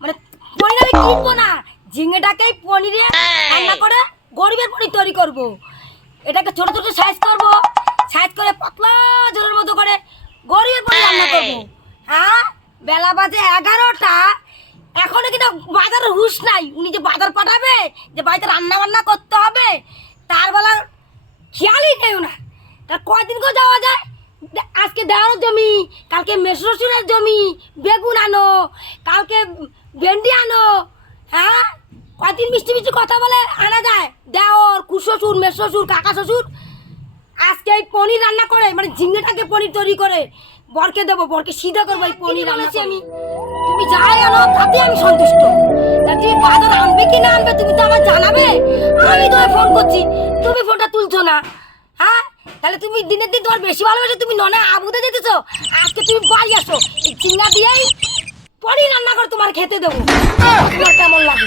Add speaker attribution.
Speaker 1: মানে পনির আমি কিনবো না। ঝিঙেটাকেই পনিরে রান্না করে গরিবের পনির তৈরি করব। এটাকে ছোট ছোট সাইজ করব। সাইজ করে পাতলা জোরের মতো করে গরিবের পনির রান্না করব। হ্যাঁ? বেলা বাজে এগারোটা। এখনও কিন্তু বাজারের হুশ নাই। উনি যে বাজার পাঠাবে যে বাড়িতে রান্না বান্না করতে হবে তার বেলা খেয়ালই নেই ওনার। তার কদিন করে যাওয়া যায়? দেওয়ার জমি কালকে মেসরসুরের জমি বেগুন আনো কালকে ভেন্ডি আনো হ্যাঁ? কয়দিন মিষ্টি মিষ্টি কথা বলে আনা যায়? দেওর কুশ্বশুর মেসরসুর কাকা শ্বশুর। আজকে এই পনির রান্না করে মানে ঝিঙ্গেটাকে পনির তৈরি করে বরকে দেবো বরকে সিধা করব এই পনির রান্না আমি। তুমি যাই আনো তাতে আমি সন্তুষ্ট। তা তুমি বাজার আনবে কি না আনবে তুমি তো আমার জানাবে? আমি তোমায় ফোন করছি তুমি ফোনটা তুলছো না হ্যাঁ? তাহলে তুমি দিনের দিন তোমার বেশি ভালোবাসো, তুমি ননে আবুতে যেতেছো? আজকে তুমি বাড়ি আসো, এই চিংড়া দিয়েই পরই রান্না করে তোমার খেতে দেবো। তোমার কেমন লাগে?